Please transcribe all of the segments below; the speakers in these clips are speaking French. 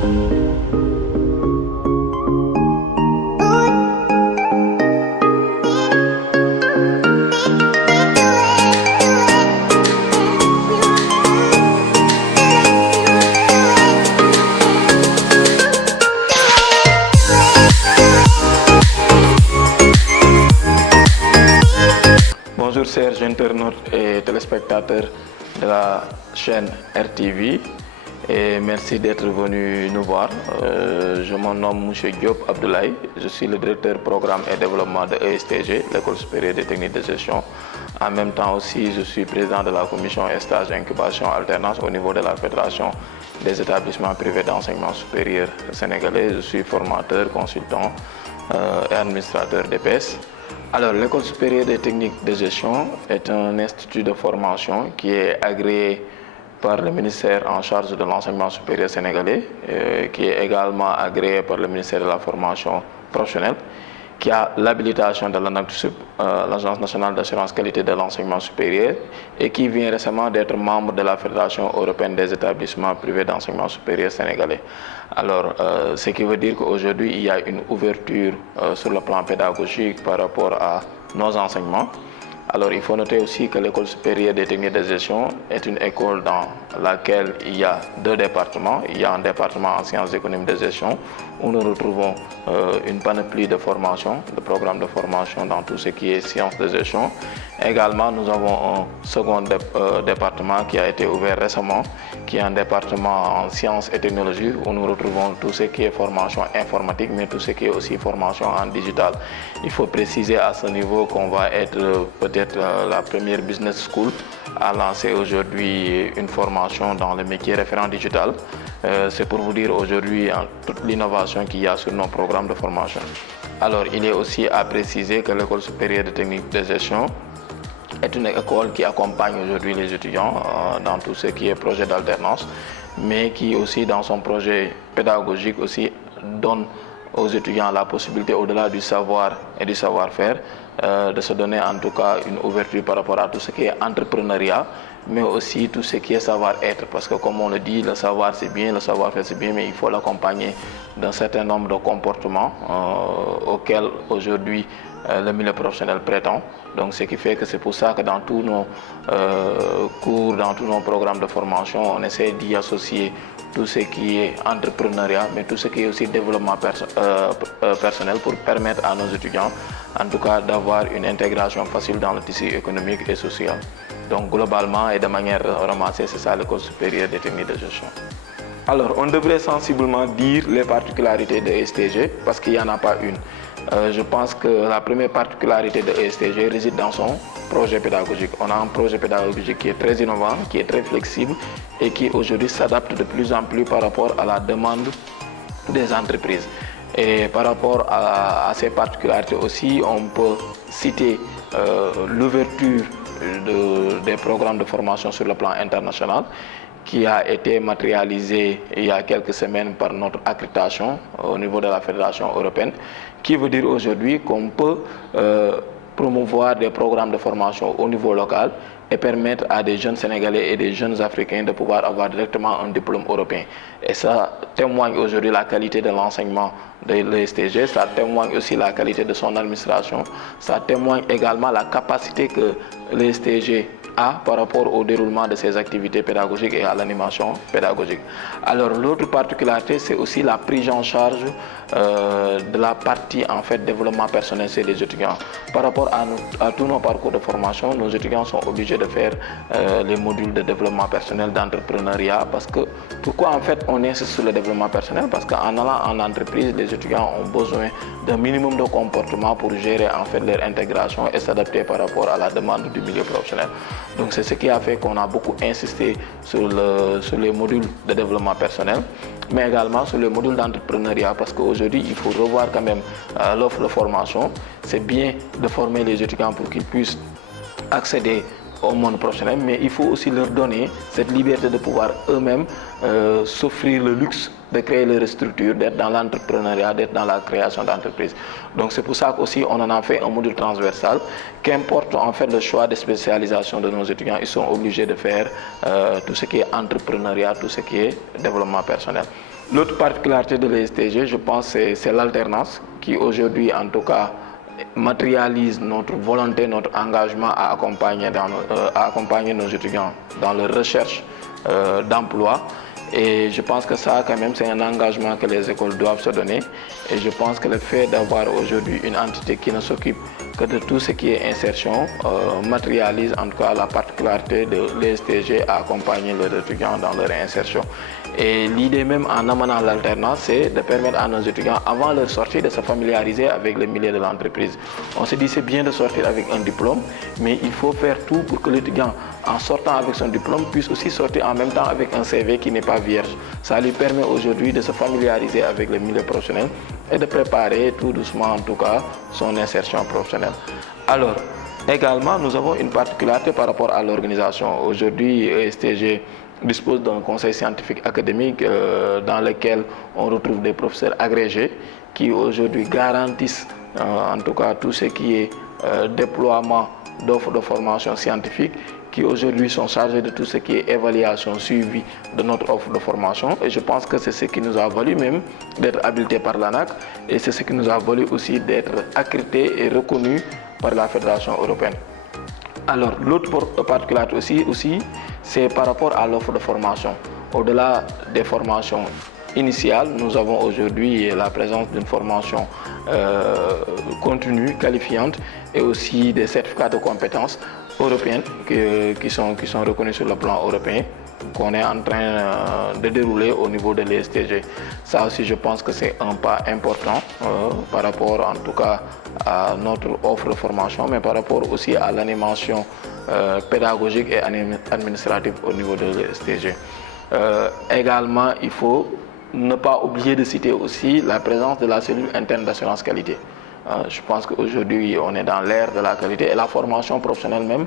Bonjour chers internautes et téléspectateurs de la chaîne RTV et merci d'être venus nous voir. Je me nomme M. Diop Abdoulaye, je suis le directeur programme et développement de ESTG, l'École supérieure des techniques de gestion. En même temps aussi, je suis président de la commission stage incubation alternance au niveau de la Fédération des établissements privés d'enseignement supérieur sénégalais. Je suis formateur, consultant et administrateur d'EPS. Alors, l'École supérieure des techniques de gestion est un institut de formation qui est agréé par le ministère en charge de l'enseignement supérieur sénégalais, qui est également agréé par le ministère de la formation professionnelle, qui a l'habilitation de l'ANAQ-Sup, l'Agence nationale d'assurance qualité de l'enseignement supérieur, et qui vient récemment d'être membre de la Fédération européenne des établissements privés d'enseignement supérieur sénégalais. Alors, ce qui veut dire qu'aujourd'hui, il y a une ouverture sur le plan pédagogique par rapport à nos enseignements. Alors, il faut noter aussi que l'École supérieure des techniques de gestion est une école dans laquelle il y a deux départements. Il y a un département en sciences économiques de gestion où nous retrouvons une panoplie de formation, de programmes de formation dans tout ce qui est sciences de gestion. Également, nous avons un second département qui a été ouvert récemment, qui est un département en sciences et technologies où nous retrouvons tout ce qui est formation informatique, mais tout ce qui est aussi formation en digital. Il faut préciser à ce niveau qu'on va être peut-être la première business school à lancer aujourd'hui une formation dans le métier référent digital. C'est pour vous dire aujourd'hui toute l'innovation qu'il y a sur nos programmes de formation. Alors, il est aussi à préciser que l'École supérieure de techniques de gestion est une école qui accompagne aujourd'hui les étudiants dans tout ce qui est projet d'alternance, mais qui aussi dans son projet pédagogique aussi donne aux étudiants la possibilité, au-delà du savoir et du savoir-faire, de se donner en tout cas une ouverture par rapport à tout ce qui est entrepreneuriat, mais aussi tout ce qui est savoir-être. Parce que comme on le dit, le savoir c'est bien, le savoir-faire c'est bien, mais il faut l'accompagner d'un certain nombre de comportements auxquels aujourd'hui le milieu professionnel prétend. Donc ce qui fait que c'est pour ça que dans tous nos cours, dans tous nos programmes de formation, on essaie d'y associer tout ce qui est entrepreneuriat, mais tout ce qui est aussi développement personnel pour permettre à nos étudiants, en tout cas, d'avoir une intégration facile dans le tissu économique et social. Donc globalement et de manière ramassée, c'est ça l'École supérieure des techniques de gestion. Alors, on devrait sensiblement dire les particularités de ESTG parce qu'il n'y en a pas une. Je pense que la première particularité de ESTG réside dans son projet pédagogique. On a un projet pédagogique qui est très innovant, qui est très flexible et qui aujourd'hui s'adapte de plus en plus par rapport à la demande des entreprises. Et par rapport à ces particularités aussi, on peut citer l'ouverture des programmes de formation sur le plan international qui a été matérialisé il y a quelques semaines par notre accréditation au niveau de la Fédération européenne, qui veut dire aujourd'hui qu'on peut promouvoir des programmes de formation au niveau local et permettre à des jeunes Sénégalais et des jeunes Africains de pouvoir avoir directement un diplôme européen. Et ça témoigne aujourd'hui la qualité de l'enseignement de l'ESTG, ça témoigne aussi la qualité de son administration, ça témoigne également la capacité que l'ESTG a par rapport au déroulement de ses activités pédagogiques et à l'animation pédagogique. Alors l'autre particularité, c'est aussi la prise en charge de la partie en fait développement personnel chez les étudiants. Par rapport à tous nos parcours de formation, nos étudiants sont obligés de faire les modules de développement personnel, d'entrepreneuriat, parce que pourquoi en fait on insiste sur le développement personnel? Parce qu'en allant en entreprise, les étudiants ont besoin d'un minimum de comportement pour gérer en fait leur intégration et s'adapter par rapport à la demande du milieu professionnel. Donc c'est ce qui a fait qu'on a beaucoup insisté sur les modules de développement personnel, mais également sur les modules d'entrepreneuriat, parce qu'aujourd'hui il faut revoir quand même l'offre de formation. C'est bien de former les étudiants pour qu'ils puissent accéder au monde professionnel, mais il faut aussi leur donner cette liberté de pouvoir eux-mêmes s'offrir le luxe de créer leur structure, d'être dans l'entrepreneuriat, d'être dans la création d'entreprises. Donc c'est pour ça qu'aussi on en a fait un module transversal. Qu'importe en fait le choix de spécialisation de nos étudiants, ils sont obligés de faire tout ce qui est entrepreneuriat, tout ce qui est développement personnel. L'autre particularité de l'ESTG, je pense, c'est l'alternance qui aujourd'hui, en tout cas, matérialise notre volonté, notre engagement à accompagner nos étudiants dans leur recherche d'emploi. Et je pense que ça, quand même, c'est un engagement que les écoles doivent se donner. Et je pense que le fait d'avoir aujourd'hui une entité qui ne s'occupe que de tout ce qui est insertion matérialise en tout cas la particularité de l'ESTG à accompagner les étudiants dans leur insertion. Et l'idée même en amenant l'alternance, c'est de permettre à nos étudiants, avant leur sortie, de se familiariser avec le milieu de l'entreprise. On se dit c'est bien de sortir avec un diplôme, mais il faut faire tout pour que l'étudiant, en sortant avec son diplôme, puisse aussi sortir en même temps avec un CV qui n'est pas vierge. Ça lui permet aujourd'hui de se familiariser avec le milieu professionnel et de préparer tout doucement, en tout cas, son insertion professionnelle. Alors, également, nous avons une particularité par rapport à l'organisation. Aujourd'hui, ESTG dispose d'un conseil scientifique académique dans lequel on retrouve des professeurs agrégés qui aujourd'hui garantissent en tout cas tout ce qui est déploiement d'offres de formation scientifique, qui aujourd'hui sont chargés de tout ce qui est évaluation, suivi de notre offre de formation. Et je pense que c'est ce qui nous a valu même d'être habilité par l'ANAQ et c'est ce qui nous a valu aussi d'être accrédité et reconnu par la Fédération européenne. Alors, l'autre particularité aussi c'est par rapport à l'offre de formation. Au-delà des formations initiales, nous avons aujourd'hui la présence d'une formation continue, qualifiante et aussi des certificats de compétences européennes qui sont reconnus sur le plan européen, qu'on est en train de dérouler au niveau de l'ESTG. Ça aussi, je pense que c'est un pas important par rapport en tout cas à notre offre de formation, mais par rapport aussi à l'animation pédagogique et administrative au niveau de l'ESTG. Également, il faut ne pas oublier de citer aussi la présence de la cellule interne d'assurance qualité. Je pense qu'aujourd'hui, on est dans l'ère de la qualité et la formation professionnelle même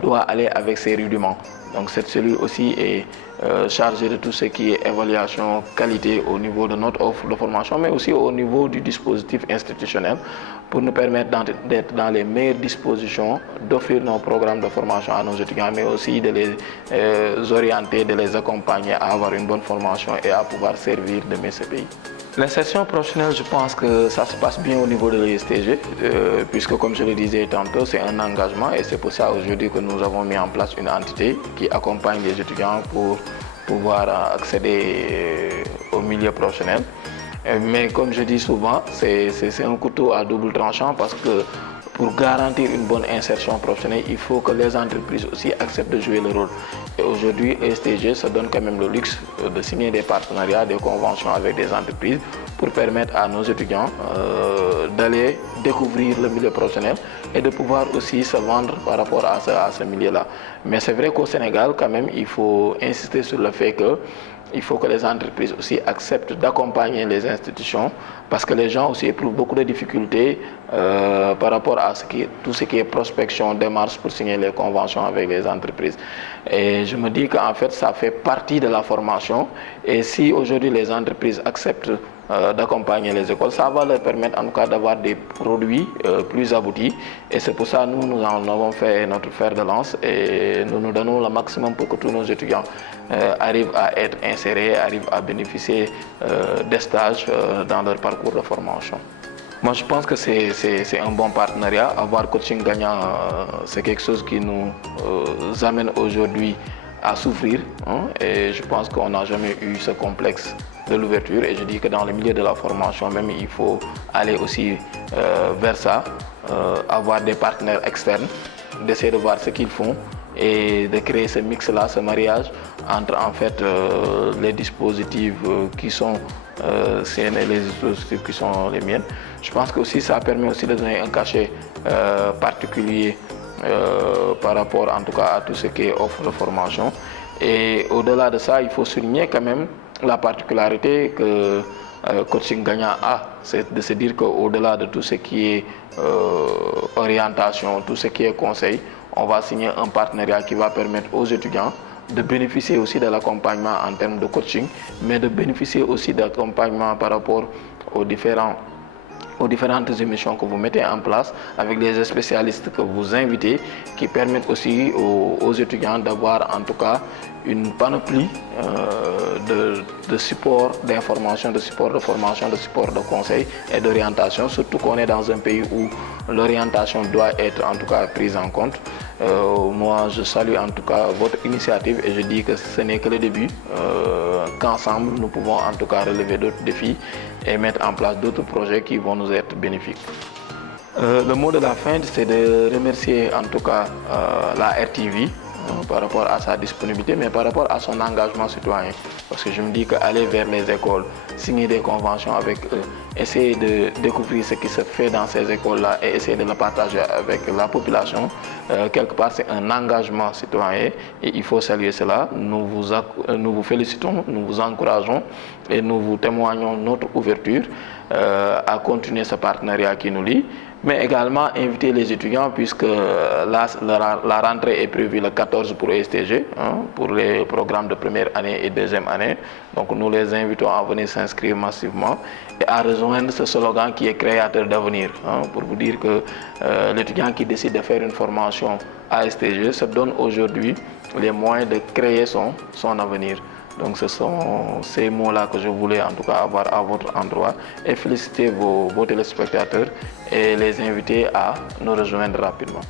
doit aller avec ses rudiments. Donc cette cellule aussi est chargée de tout ce qui est évaluation qualité au niveau de notre offre de formation, mais aussi au niveau du dispositif institutionnel pour nous permettre d'être dans les meilleures dispositions d'offrir nos programmes de formation à nos étudiants, mais aussi de les orienter, de les accompagner à avoir une bonne formation et à pouvoir servir demain ce pays. L'insertion professionnelle, je pense que ça se passe bien au niveau de l'ESTG, puisque comme je le disais tantôt, c'est un engagement et c'est pour ça aujourd'hui que nous avons mis en place une entité qui accompagne les étudiants pour pouvoir accéder au milieu professionnel. Mais comme je dis souvent, c'est un couteau à double tranchant parce que pour garantir une bonne insertion professionnelle, il faut que les entreprises aussi acceptent de jouer le rôle. Et aujourd'hui, ESTG se donne quand même le luxe de signer des partenariats, des conventions avec des entreprises pour permettre à nos étudiants d'aller découvrir le milieu professionnel et de pouvoir aussi se vendre par rapport à ce milieu-là. Mais c'est vrai qu'au Sénégal, quand même, il faut insister sur le fait que il faut que les entreprises aussi acceptent d'accompagner les institutions parce que les gens aussi éprouvent beaucoup de difficultés par rapport à tout ce qui est prospection, démarche pour signer les conventions avec les entreprises. Et je me dis qu'en fait, ça fait partie de la formation. Et si aujourd'hui les entreprises acceptent d'accompagner les écoles, ça va leur permettre en tout cas d'avoir des produits plus aboutis. Et c'est pour ça que nous en avons fait notre fer de lance et nous nous donnons le maximum pour que tous nos étudiants arrivent à être insérés, arrivent à bénéficier des stages dans leur parcours de formation. Moi, je pense que c'est un bon partenariat. Avoir coaching gagnant, c'est quelque chose qui nous amène aujourd'hui à s'ouvrir. Et je pense qu'on n'a jamais eu ce complexe de l'ouverture. Et je dis que dans le milieu de la formation, même, il faut aller aussi vers ça, avoir des partenaires externes, d'essayer de voir ce qu'ils font et de créer ce mix-là, ce mariage entre en fait les dispositifs qui sont CN et les dispositifs qui sont les miennes. Je pense que aussi ça permet aussi de donner un cachet particulier par rapport en tout cas à tout ce qui est offre de formation. Et au-delà de ça, il faut souligner quand même la particularité que coaching gagnant a, c'est de se dire qu'au-delà de tout ce qui est orientation, tout ce qui est conseil, on va signer un partenariat qui va permettre aux étudiants de bénéficier aussi de l'accompagnement en termes de coaching, mais de bénéficier aussi d'accompagnement par rapport aux différents aux différentes émissions que vous mettez en place avec les spécialistes que vous invitez qui permettent aussi aux étudiants d'avoir en tout cas une panoplie de support d'information, de support de formation, de support de conseil et d'orientation, surtout qu'on est dans un pays où l'orientation doit être en tout cas prise en compte. Moi, je salue en tout cas votre initiative et je dis que ce n'est que le début, qu'ensemble nous pouvons en tout cas relever d'autres défis et mettre en place d'autres projets qui vont nous être bénéfiques. Le mot de la fin, c'est de remercier en tout cas la RTV par rapport à sa disponibilité, mais par rapport à son engagement citoyen. Parce que je me dis qu'aller vers les écoles, signer des conventions avec eux, essayer de découvrir ce qui se fait dans ces écoles-là et essayer de le partager avec la population, quelque part c'est un engagement citoyen et il faut saluer cela. Nous vous félicitons, nous vous encourageons et nous vous témoignons notre ouverture à continuer ce partenariat qui nous lie, mais également inviter les étudiants puisque la rentrée est prévue le 14 pour ESTG, pour les programmes de première année et deuxième année. Donc nous les invitons à venir s'inscrire massivement et à rejoindre ce slogan qui est créateur d'avenir, pour vous dire que l'étudiant qui décide de faire une formation à ESTG se donne aujourd'hui les moyens de créer son avenir. Donc ce sont ces mots-là que je voulais en tout cas avoir à votre endroit et féliciter vos téléspectateurs et les inviter à nous rejoindre rapidement.